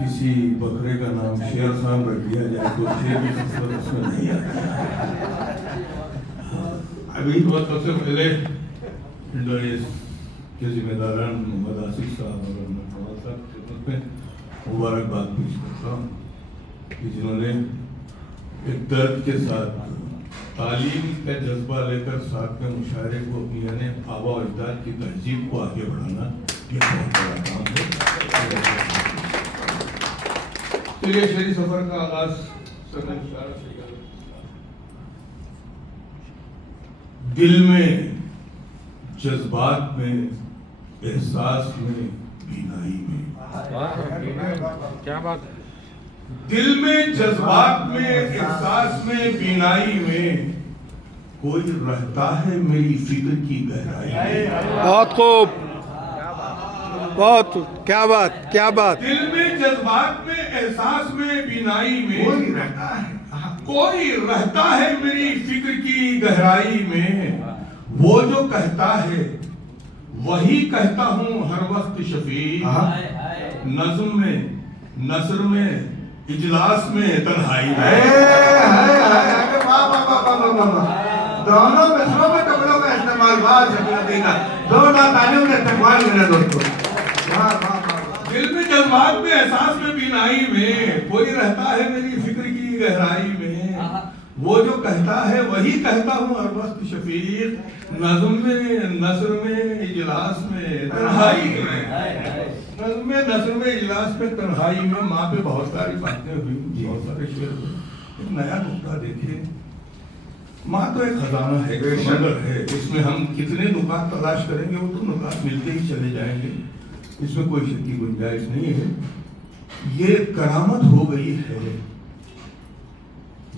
किसी बकरे का नाम शेर खान रख दिया जाए तो शेर की खसलत उसमें नहीं आती। अभी तो सबसे पहले के जिम्मेदारान मोहम्मद आसिफ साहब और नवाज साहब की खिदमत में मुबारकबाद पेश करता हूँ कि जिन्होंने एक दर्द के साथ तालीम का जज्बा लेकर साथ में मुशायरे को अपनी यानी आबा और अजदाद की तहजीब को आगे बढ़ाना ये बहुत बड़ा काम है। चलिए शहरी सफर का आगाज दिल में, जज्बात में, एहसास में, बीनाई में। क्या बात। दिल में, जज्बात में, एहसास में, बीनाई में कोई रहता है मेरी फिक्र की गहराई में। बहुत खूब, बहुत क्या बात, क्या बात। दिल में, जज्बात में, एहसास में, बीनाई में कोई रहता है, कोई रहता है मेरी फिक्र की गहराई में। वो जो कहता है वही कहता हूँ हर वक्त शफीक। नज़्म में, नसर में, इजलास में, तन्हाई में। दोनों मिसरों में टुकड़ों का इस्तेमाल दोनों तालियों का इस्तेमाल मेरे दोस्तों। दिल में, जज्बात में, एहसास में, बीनाई में कोई रहता है मेरी फिक्र की गहराई में। वो जो कहता है वही कहता हूँ हर वक्त शफीक। नज़्म में, नसर में, इजलास में, तन्हाई में। नज़्म में, नसर में, इजलास में, तन्हाई में माँ पे बहुत सारी बातें हुई, बहुत सारे शेर हुए। एक नया नुक्ता देखिए, माँ तो एक खजाना है, एक समंदर है। इसमें हम कितने नुकात तलाश करेंगे वो तो नुकात मिलते ही चले जाएंगे, इसमें कोई शक की गुंजाइश नहीं है। ये करामत हो गई है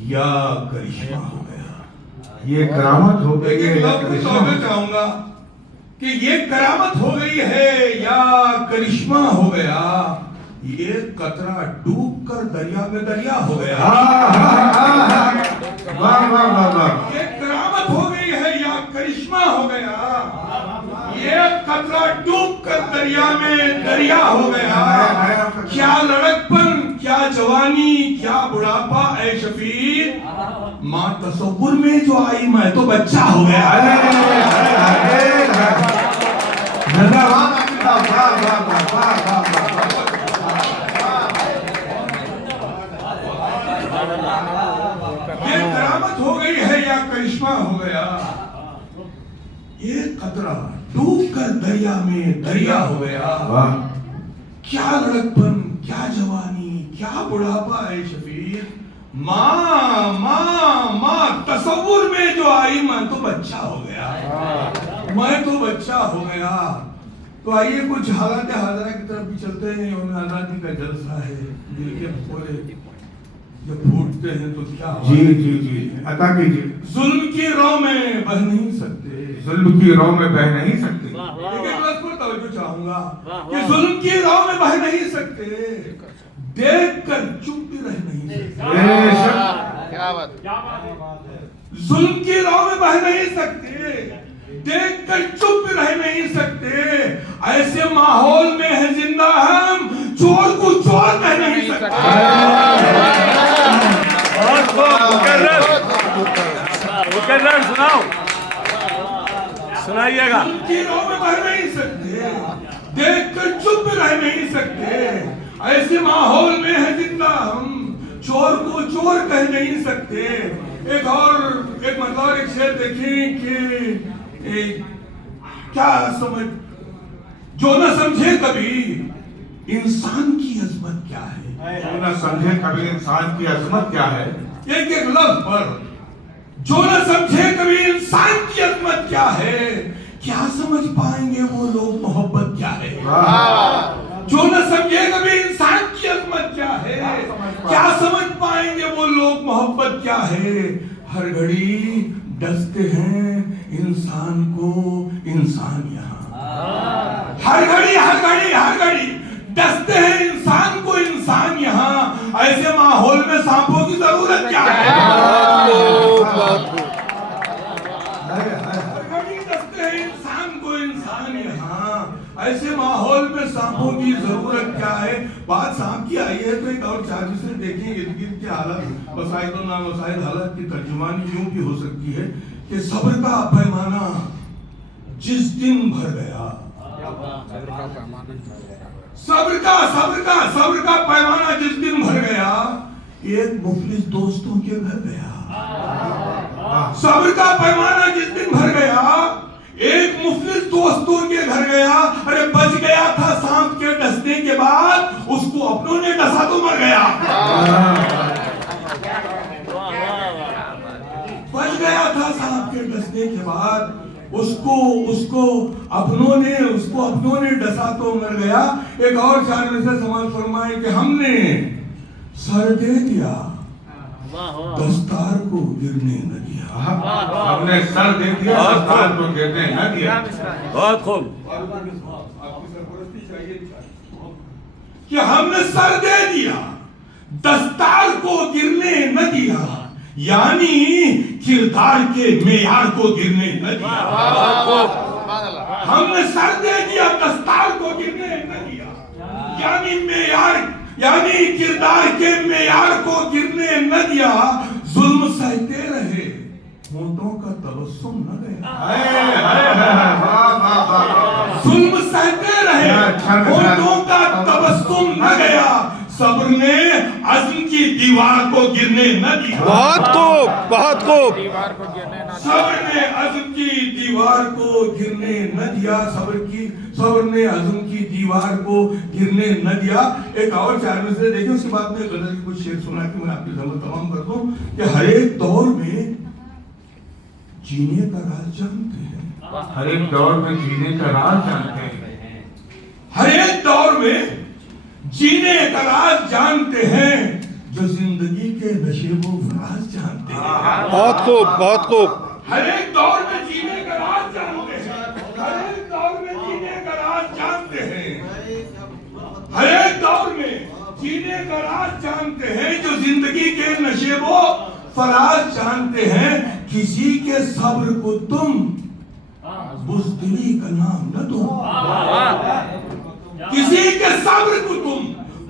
या करिश्मा हो गया। ये करामत हो गई है। चाहूंगा कि ये करामत हो गई है या करिश्मा हो गया। ये कतरा डूब कर दरिया में दरिया हो गया। वाह वाह वाह वाह। ये करामत हो गई है या करिश्मा हो गया। ये कतरा डूब कर दरिया में दरिया हो गया। क्या लड़कपन, क्या जवानी, क्या बुढ़ापा ऐ शफीक। माँ तसव्वुर में जो आई मैं तो बच्चा हो गया। ये करामत हो गई है या करिश्मा हो गया। ये कतरा डूब कर दरिया में दरिया हो गया। क्या लड़कपन, क्या जवानी, क्या बुढ़ापा है शफीक। माँ माँ माँ तसव्वुर में जो आई मैं तो बच्चा हो गया। मैं तो बच्चा हो गया। तो आइए कुछ हालात हाजरा की तरफ भी चलते हैं। यौम आज़ादी का जलसा है। दिल के भोले जब फूटते हैं तो क्या जी जी जी अता कीजिए। जुल्म की रौ में बह नहीं सकते। जुल्म की रौ में बह नहीं सकते। तवज्जो चाहूंगा कि जुल्म की रौ में बह नहीं सकते। देख कर चुप भी रह नहीं सकते। क्या बात। जुल्म की रौ में बह नहीं सकते। देख कर चुप भी रह नहीं सकते। ऐसे माहौल में है जिंदा हम, चोर को चोर कह नहीं सकते। मुकर्रर सुनाओ, सुनाइएगा। की रौ में बह नहीं सकते। देख कर चुप भी रह नहीं सकते। ऐसे माहौल में है जिंदा हम, चोर को चोर कह नहीं सकते। एक मतलब एक शेर देखें कि क्या समझ जो न समझे कभी इंसान की अजमत क्या है। जो न समझे कभी इंसान की अजमत क्या है। एक एक लफ्ज पर जो न समझे कभी इंसान की अजमत क्या है। क्या समझ पाएंगे वो लोग मोहब्बत क्या है। जो न समझे कभी इंसान की अजमत क्या है। क्या समझ पाएंगे वो लोग मोहब्बत क्या है। हर घड़ी डसते हैं इंसान को इंसान यहाँ। हर घड़ी डसते हैं इंसान को इंसान यहाँ। ऐसे माहौल में सांपों की जरूरत क्या है। हर घड़ी डसते हैं इंसान को इंसान यहाँ। ऐसे माहौल में सांपों की जरूरत क्या है? बात सांप की आई है तो एक और चार मिसरे देखिए इर्द गिर्द की हालत, मसाइद और नामसाइद हालत की तर्जुमानी यूं भी हो सकती है कि सब्र का पैमाना जिस दिन भर गया, सब्र का पैमाना जिस दिन भर गया, एक मुफलिस दोस्तों के घर गया। सब्र का पैमाना जिस दिन भर गया, एक मुफलिस दोस्तों के घर गया। अरे बच गया था सांप के डसने के बाद, उसको अपनों ने डसा तो मर गया। बच गया था सांप के डसने के बाद, उसको अपनों ने डसा तो मर गया। एक और शायर में से सवाल फरमाए कि हमने सर दे दिया, दस्तार को गिरने न दिया। हमने सर दे दिया, दस्तार को गिरने न दिया। बहुत खूब। कि हमने सर दे दिया, दस्तार को गिरने न दिया, यानी किरदार के मेयार को गिरने न दिया। हमने सर दे दिया, दस्तार को गिरने न दिया, यानी किरदार के मेयार को गिरने न दिया। जुल्म सहते रहे, होंठों का तबस्सुम न गया। जुल्म सहते रहे, होंठों का तबस्सुम न गया। सब्र ने अज़्म की दीवार को गिरने न दिया। बहुत खूब, बहुत खूब। सब्र ने अज़्म की दीवार को गिरने न दिया। सब्र ने अज़्म की दीवार को गिरने न दिया। एक और चार में से देखिए, उसके बाद में गजल की कुछ शेर सुना के मैं आपकी जरूरत तमाम कर दूं कि हर एक दौर में जीने का राज जानते हैं। हर एक दौर में जीने का राज जानते हैं। हर एक दौर में जीने का राज जानते हैं, जो जिंदगी के नशेबो फराज जानते हैं। बहुत खूब, बहुत खूब। हर एक दौर में जीने का राज जानते हैं, हर एक दौर में जीने का राज जानते हैं, हर एक दौर में जीने का राज जानते हैं, जो जिंदगी के नशेबो फराज जानते हैं। किसी के सब्र को तुम बुज़दिली का नाम न दो, किसी के सब्र को तुम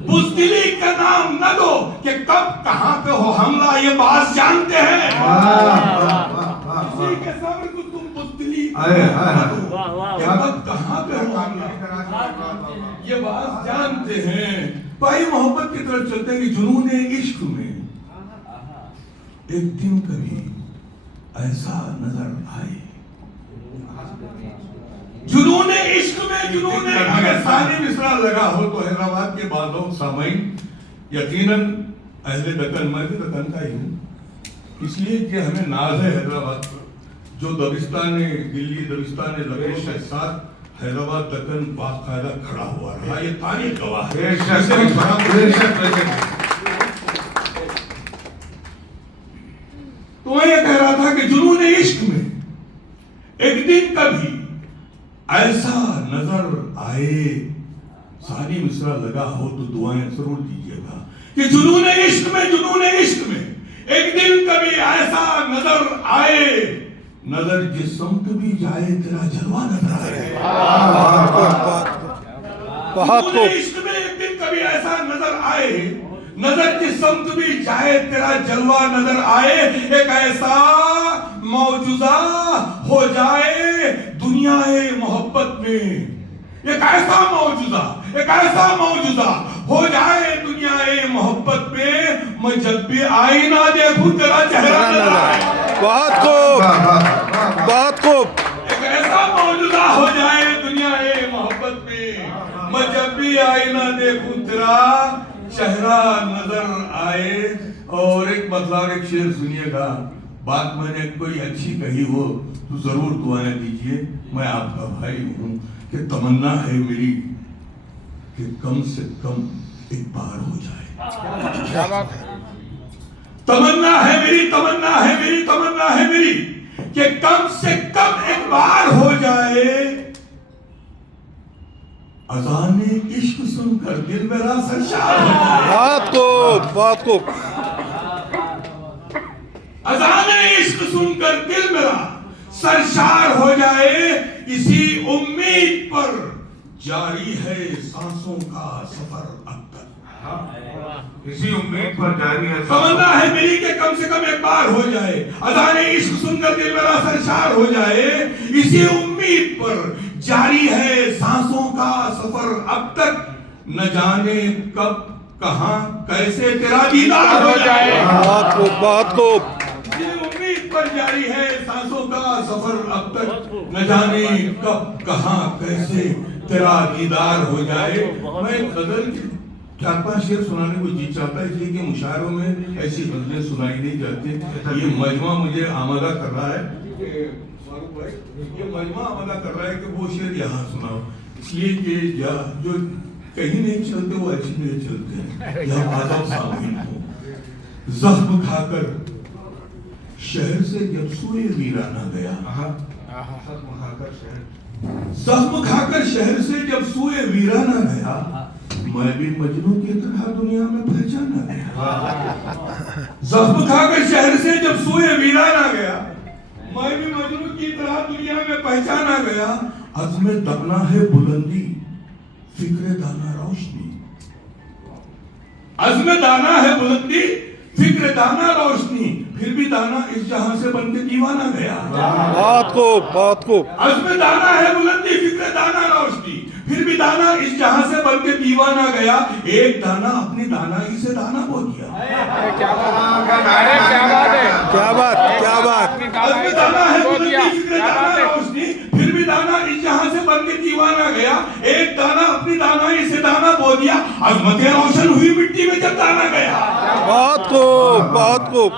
बुज़दिली का नाम न दो, कि कब कहां पे हो हमला ये बात जानते हैं। किसी के सब्र को तुम बुज़दिली का नाम न दो, कि कब कहां पे हो हमला ये बात जानते हैं। भाई मोहब्बत की तरफ चलते हैं कि जुनूने इश्क में एक दिन कभी ऐसा नजर आए, जुनूने इश्क में जुनूने, अगर सानी मिसरा लगा हो तो हैदराबाद के बाद लोग सामाइन यकीनन अहले दक्कन, मैं भी दक्कन का ही हूँ, इसलिए कि हमें नाज है हैदराबाद, जो दबिस्तान दिल्ली दबिस्तान लबरेश के साथ हैदराबाद दक्कन बाकायदा खड़ा हुआ रहा। ये तारीख गवाह है। तो मैं ये कह रहा था कि जुनूने इश्क में एक दिन कभी ऐसा नजर आए, सानी मिसरा लगा हो तो दुआएं जरूर दीजिएगा कि जुनूने इश्क में एक दिन कभी ऐसा नजर आए, नजर जिस समत भी जाए तेरा जलवा नजर आए। बहुत खूब। इश्क में एक दिन कभी ऐसा नजर आए, नजर जिस समत भी जाए तेरा जलवा नजर आए। एक ऐसा मौजूदा हो जाए दुनिया मोहब्बत में, एक ऐसा मौजूदा हो जाए दुनिया मोहब्बत में, मैं जब भी आईना देखूं तेरा चेहरा नजर आए। बहुत खूब, बहुत खूब। एक ऐसा मौजूदा हो जाए दुनिया मोहब्बत में, मैं जब भी आईना देखूं तेरा चेहरा नजर आए। और एक मतलब एक शेर सुनिएगा, बात मैंने कोई अच्छी कही हो तो जरूर दुआएं दीजिए। मैं आपका भाई हूं कि तमन्ना है मेरी कि कम से कम एक बार हो जाए। तमन्ना है मेरी कि कम से कम एक बार हो जाए। अज़ाने इश्क सुनकर दिल मेरा सरशार हो जाए। बहुत खूब। अज़ाने इश्क सुनकर दिल मेरा सरशार हो जाए। इसी उम्मीद पर जारी है सांसों का सफर अब तक। इसी उम्मीद पर जारी है तमन्ना है मेरी के कम से कम एक बार हो जाए, अज़ाने इश्क सुनकर दिल मेरा सरशार हो जाए। इसी उम्मीद पर जारी है सांसों का सफर अब तक, न जाने कब कहां कैसे तेरा दीदार हो जाए। बहुत खूब, बहुत खूब। इसी उम्मीद पर जारी है सांसों का सफर अब तक, न जाने कब कहां कैसे तेरा दीदार हो जाए। मैं गजल की 4-5 शेर सुनाने को जी चाहता है, इसलिए कि मुशायरों में ऐसी गजलें सुनाई नहीं जाती। ये मजमा मुझे आमादा कर रहा है, फारूक भाई, ये मजमा आमादा कर रहा है कि वो शेर यहाँ सुनाओ, इसलिए कि जो कहीं नहीं चलते वो ऐसे नहीं चलते हैं। यह आदम सामीन हो। जख्म खाकर शहर से जब सोए वीराना गया, जख्म खाकर शहर से जब सोए वीराना गया, मैं भी मजनू की तरह दुनिया में पहचाना गया। जख्म खाकर शहर से जब सोए वीराना गया, मैं भी मजनू की तरह दुनिया में पहचाना गया। अज़्मे दबना है बुलंदी, फिक्र दाना रोशनी। अज़्मे दाना है बुलंदी, फिक्र दाना रोशनी, फिर भी दाना इस जहां से बनके दीवाना गया। बहुत खूब, बहुत खूब। अज़्मे दाना है बुलंदी, फिक्र दाना रोशनी, फिर भी दाना इस जहां से बनके दीवाना गया। एक दाना अपनी दानाई से दाना बो दिया। क्या बात है, क्या बात। अज़्मे दाना है बुलंदी, फिक्र दाना रोशनी, फिर भी दाना इस जहां से बनके दीवाना गया। एक दाना अपनी दानाई से दाना बो दिया, अज़मतें रोशन हुई मिट्टी में जब दाना गया। बहुत खूब, बहुत खूब।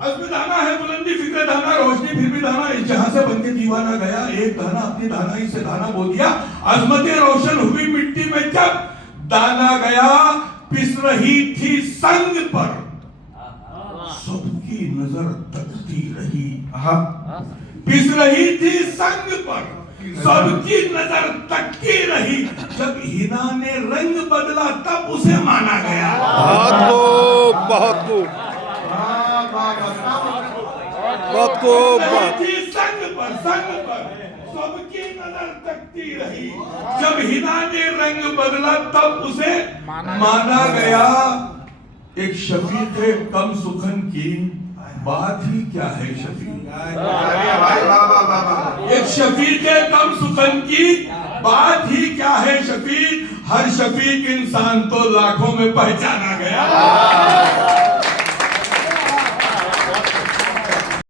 अज़्मे दाना है बुलंदी, फिक्र दाना रोशनी, फिर भी दाना इस जहां से बनके दीवाना गया। एक दाना अपनी दानाई से दाना बो दिया, अज़मतें रोशन हुई मिट्टी में जब दाना गया। पिस रही थी संग पर, सबकी नजर तकती रही। पिस रही थी संग पर, सबकी नजर तकती रही। जब हिना ने रंग बदला तब उसे माना गया। बहुत खूब, बहुत खूब, बहुत खूब। संग पर सबकी नजर तकती रही। जब हिना ने रंग बदला तब उसे माना गया। एक शफीक है कम सुखन की, बात ही क्या है शफीक। एक शफीक है कम सुखन की, बात ही क्या है शफीक। हर शफीक इंसान तो लाखों में पहचाना गया।